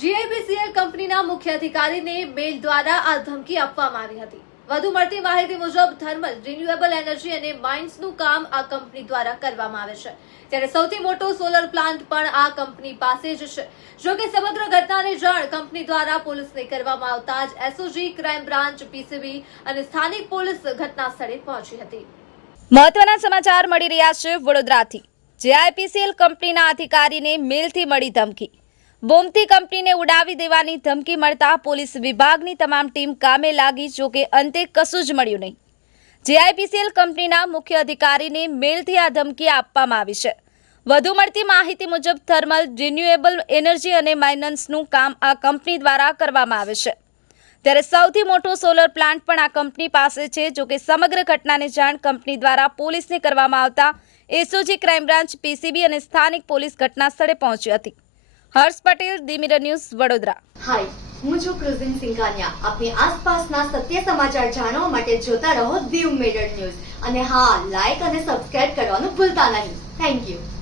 GIPCL કંપનીના મુખ્ય અધિકારીને મેલ દ્વારા આ ધમકી આપવામાં આવી હતી। વધુ મળતી માહિતી મુજબ થર્મલ રિન્યુએબલ એનર્જી અને માઇન્સનું કામ આ કંપની દ્વારા કરવામાં આવે છે, ત્યારે સૌથી મોટો સોલર પ્લાન્ટ પણ આ કંપની પાસે જ છે। જો કે સમગ્ર ઘટનાની જાણ કંપની દ્વારા પોલીસને કરવામાં આવતા જ એસઓજી, ક્રાઇમ બ્રાન્ચ, પીસીબી અને સ્થાનિક પોલીસ ઘટના સ્થળે પહોંચી હતી। મહત્વના સમાચાર મળી રહ્યા છે વડોદરાથી। જીઆઈપીસીએલ કંપનીના અધિકારીને મેલથી મળી ધમકી। બોમ્બથી કંપનીને ઉડાવી દેવાની ધમકી મળતા પોલીસ વિભાગની તમામ ટીમ કામે લાગી, જોકે અંતે કશું જ મળ્યું નહીં। જીઆઈપીસીએલ કંપનીના મુખ્ય અધિકારીને મેલથી આ ધમકી આપવામાં આવી છે। વધુ મળતી માહિતી મુજબ થર્મલ રિન્યુએબલ એનર્જી અને માઇનન્સનું કામ આ કંપની દ્વારા કરવામાં આવે છે, ત્યારે સૌથી મોટો સોલર પ્લાન્ટ પણ આ કંપની પાસે છે। જોકે સમગ્ર ઘટનાની જાણ કંપની દ્વારા પોલીસને કરવામાં આવતા એસઓજી, ક્રાઇમ બ્રાન્ચ, પીસીબી અને સ્થાનિક પોલીસ ઘટના સ્થળે પહોંચી હતી। Harsh Patel, the Mirror News, Vadodara. Hi, હું છું ક્રુઝિન સિંઘાનિયા। આપની આસપાસના સત્ય સમાચાર જાણવા માટે જોતા રહો ધી મિરર ન્યૂઝ અને હા, લાઈક અને સબસ્ક્રાઇબ કરવાનું ભૂલતા નહીં। Thank you.